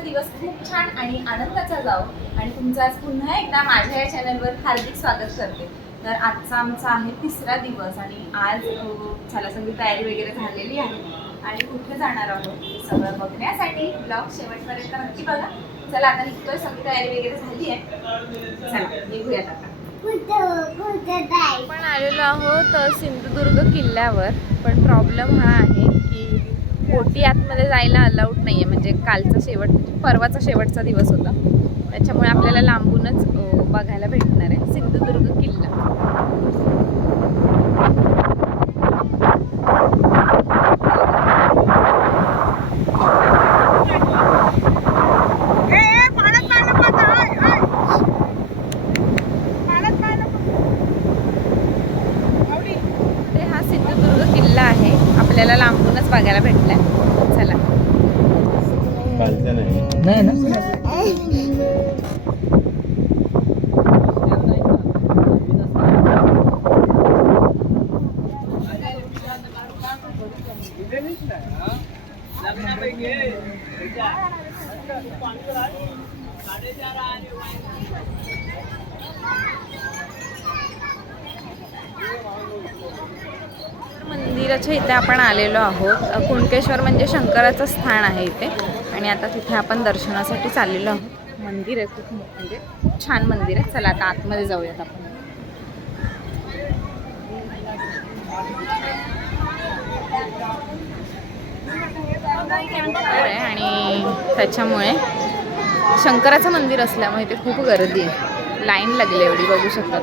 दिवस खूप छान आणि आनंदाचा जाओ आणि तुमचं आज पुन्हा एकदा माझ्या या चॅनलवर हार्दिक स्वागत करते. तर आजचा आमचा आहे तिसरा दिवस आणि आज झाला चला सगळी तयारी वगैरे झालेली आहे. आणि कुठे जाणार आहोत हे सगळं बघण्यासाठी ब्लॉग शेवटपर्यंत नक्की बघा. चला आता निघतोय. सगळी तयारी वगैरे झाली आहे. चला निघूयात आता. आपण आलेलो आहोत सिंधुदुर्ग किल्ल्यावर. पण प्रॉब्लेम हा आहे की बोटी आतमध्ये जायला अलाउड नाही आहे म्हणजे कालचा शेवट परवाचा शेवटचा दिवस होता. त्याच्यामुळे आपल्याला लांबूनच बघायला भेटणार आहे. सिंधुदुर्ग किल्ला ते हा सिंधुदुर्ग किल्ला आहे आपल्याला लांबूनच बघायला भेटलाय. चला. नाही ना? मंदिराच्या इथे आपण आलेलो आहोत. कुणकेश्वर म्हणजे शंकराचं स्थान आहे इथे. आणि आता तिथे आपण दर्शनासाठी चाललेलो आहोत. मंदिर आहे खूप म्हणजे छान मंदिर आहे. चला आता आतमध्ये जाऊयात आपण. आहे आणि त्याच्यामुळे शंकराचं मंदिर असल्यामुळे इथे खूप गर्दी आहे. लाईन लागली एवढी बघू शकतात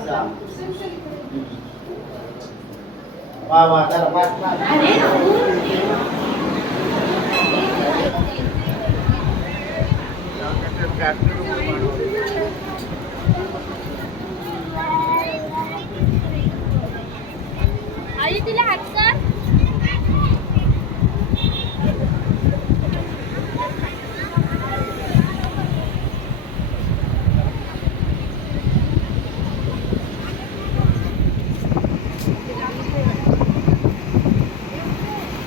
चला पाच पाच आई तिला हात कर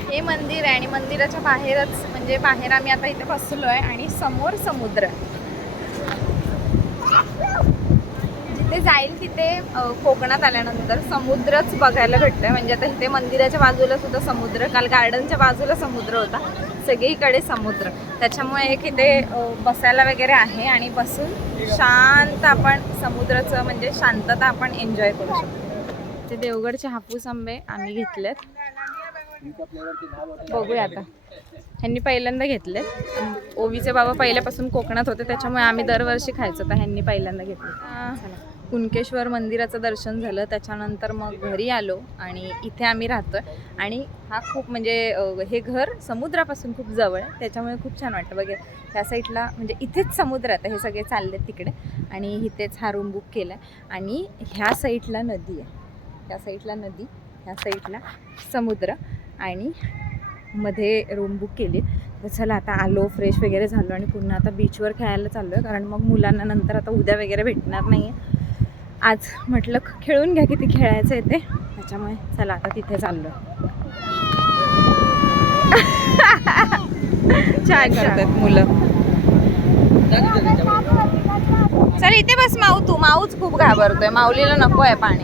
हे मंदिर आहे आणि मंदिराच्या बाहेरच म्हणजे बाहेर आम्ही आता इथे बसलो आहे आणि समोर समुद्र. जिथे जाईल तिथे कोकणात आल्यानंतर समुद्रच बघायला भेटतोय. म्हणजे आता इथे मंदिराच्या बाजूला सुद्धा समुद्र काल गार्डनच्या बाजूला समुद्र होता. सगळीकडे समुद्र. त्याच्यामुळे एक इथे बसायला वगैरे आहे आणि बसून शांत आपण समुद्राचं म्हणजे शांतता आपण एन्जॉय करू शकतो. ते देवगडचे हापूस आंबे आम्ही घेतलेत. बघूया आता. ह्यांनी पहिल्यांदा घेतले ओवीचे बाबा पहिल्यापासून कोकणात होते त्याच्यामुळे आम्ही दरवर्षी खायचो तर ह्यांनी पहिल्यांदा घेतले. कुणकेश्वर मंदिराचं दर्शन झालं त्याच्यानंतर मग घरी आलो आणि इथे आम्ही राहतोय. आणि हा खूप म्हणजे हे घर समुद्रापासून खूप जवळ आहे त्याच्यामुळे खूप छान वाटतं. बघा ह्या साईडला म्हणजे इथेच समुद्र आहे आता हे सगळे चालले तिकडे. आणि इथेच हा रूम बुक केला आणि ह्या साईडला नदी आहे. ह्या साईडला नदी ह्या साईडला समुद्र. आणि मध्ये रूम बुक केली. तर चला आता आलो फ्रेश वगैरे झालो आणि पुन्हा आता बीचवर खेळायला चाललो आहे कारण मग मुलांना नंतर आता उद्या वगैरे भेटणार नाही आहे आज म्हटलं खेळून घ्या किती खेळायचं आहे ते. त्याच्यामुळे चला आता तिथे चाललो छान करतात मुलं. चल इथे बस माऊ तू. माऊच खूप घाबरतोय. माऊलीला नको आहे पाणी.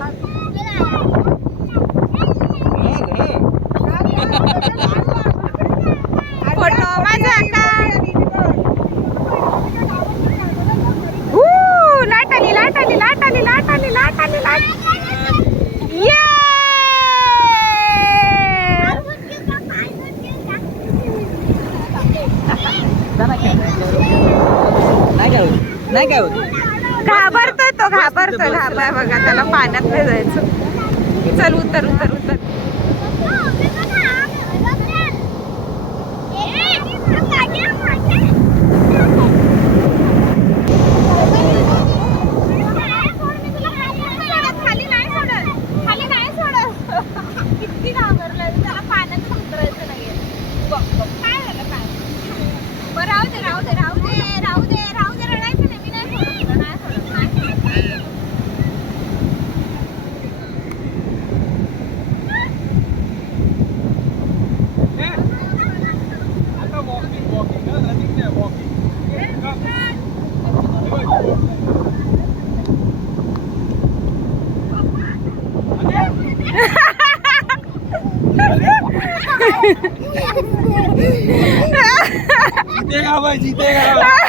लाट आली लाट आली लाट आली लाट नाही घाबरतोय तो घाबरतोय घाबर बघा त्याला पाण्यात नाही जायचं. चल उतर उतर उतर. camera. जितेगा भाई जितेगा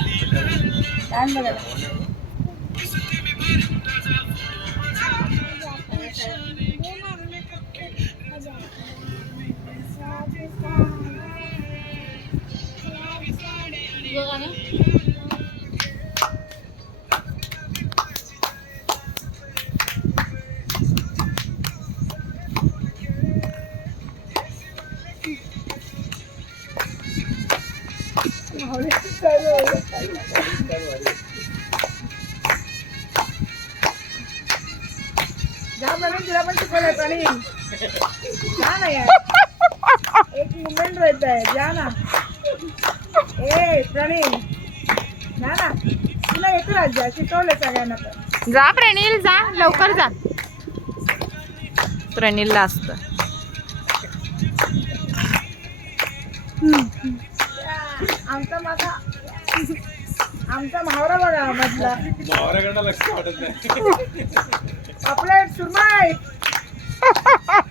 单子的。एक मुवमेंट रहता है जा ना. ए प्रणील ना ना. तुला येतो राज्य शिकवलं सगळ्यांना पण. जा प्रणील जा. लवकर जा. प्रणीलला असतं. आमचा माझा आमचा म्हावरा बघा मधला. मावऱ्याकडे लक्ष वाटत नाही. Apply surmai.